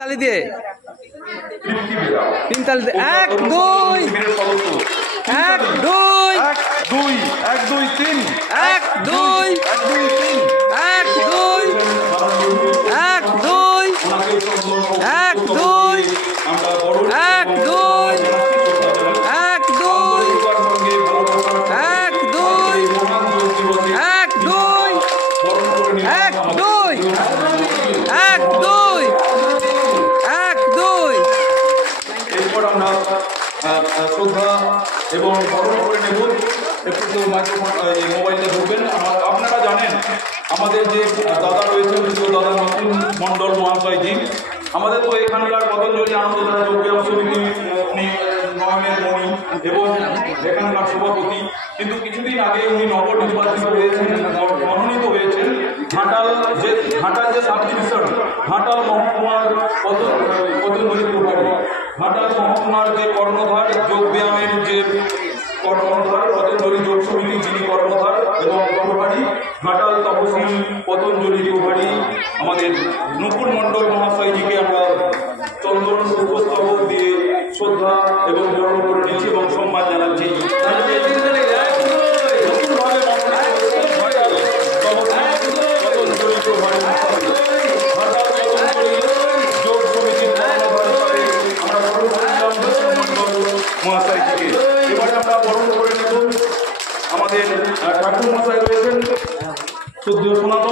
তালি দিয়ে তিন তালি দিয়ে 1 2 1 2 1 2 3 1 2 1 2 1 2 1 2 1 2 1 2 এরপর আমরা শ্রদ্ধা এবং বরণ করে নেব। একটু মাইক্রোফোন মোবাইলটা ধরবেন। আপনারা জানেন আমাদের যে দাদা রয়েছেন দাদা নতুন মণ্ডল মহাশয়জি, আমাদের তো এখানকার পতঞ্জলি আনন্দধারা যোগব্যায়াম সমিতি উনি নয়নের মণি এবং এখানকার সভাপতি, কিন্তু কিছুদিন আগে উনি নবনির্বাচিত হয়েছেন, মনোনীত হয়েছেন ঘাটাল যে সাব ডিভিশন ঘাটাল মহকুমার পতঞ্জলি প্রভারী, ঘাটাল মহকুমার যে কর্ণধার যোগব্যায়ামের যে কর্ণধার পতঞ্জলি যোগ সমিতি যিনি কর্ণধার এবং প্রভারী, ঘাটাল তহসিল পতঞ্জলি প্রভারী আমাদের নকুল মণ্ডল মহাশয়জিকে আমরা চন্দন পুষ্পস্তবক দিয়ে শ্রদ্ধা এবং বরণ করে নিচ্ছি এবং সম্মান জানাচ্ছি। যোগ সমিতির আমরা বরণ করেছিলাম মণ্ডল মহাশয়জিকে। এবারে আমরা বরণ করে নেব আমাদের ঠাকুর মশাই রয়েছেন, শুদ্ধ সনাতন